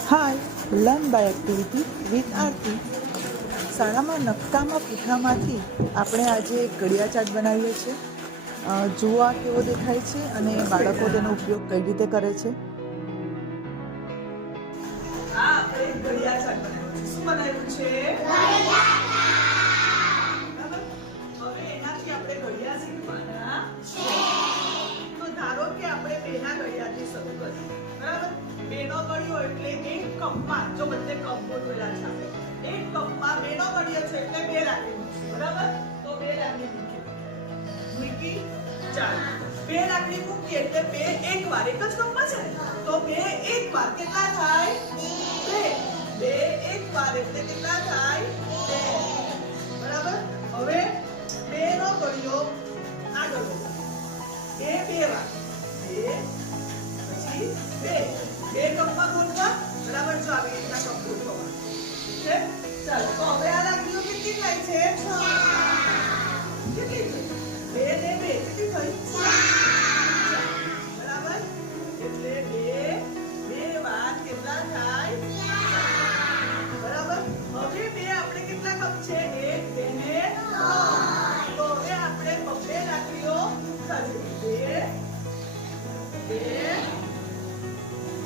Hi, learn by activity with Aarti. શાળામાં નકશામાં પૂઠામાંથી આપણે આજે ઘડિયા ચાર્ટ બનાવીએ છીએ. જુઓ આ કેવો દેખાય છે અને બાળકો તેનો ઉપયોગ કઈ રીતે કરે છે. આપણે ઘડિયા ચાર્ટ બનાવ્યો છે. શું બનાવ્યું છે? હવે એનાથી આપણે ઘડિયા શીખવાના છે. તો ધારો કે આપણે બેના ઘડિયાથી શરૂ કરીએ. બરાબર? બેનો ઘડિયો એટલે એક કપમાં, જો બધે કપ બોલેલા છે આપણે, એક કપમાં બેનો ઘડિયો છે એટલે બે રાખી મૂકીએ. બરાબર? તો બે રાખી મૂકી ચાલ બે રાખી મૂકીએ એટલે બે એક વાર, એક જ કપમાં છે તો બે એક વાર કેટલા થાય? બે. બે એક વાર એટલે કેટલા થાય? બે. બરાબર? હવે બે નો ઘડિયો આગળ વધો. બે બે વાર, બે પછી બે બે કપમાં ગોઠવા. બરાબર? જો આવી રીતના કપ ગોઠવવા છે. ચાલો તો હવે આ રાખીઓ કેટલી થાય છે? 6. કેટલી થઈ? 2 ને 2 કેટલી થઈ? 4. બરાબર? એટલે બે વાર કેટલા થાય? 4. બરાબર? હવે બે આપણે કેટલા કપ છે? 1 2 ને 3. તો હવે આપણે બબ્બે રાખીઓ સાચવીએ. 2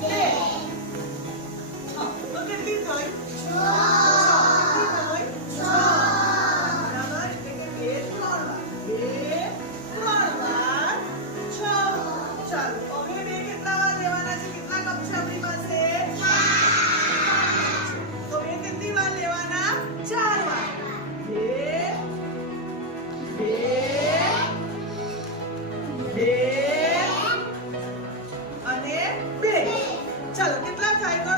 2 તો કેટલી થઈ? 6. ચાલો કેટલા થાય?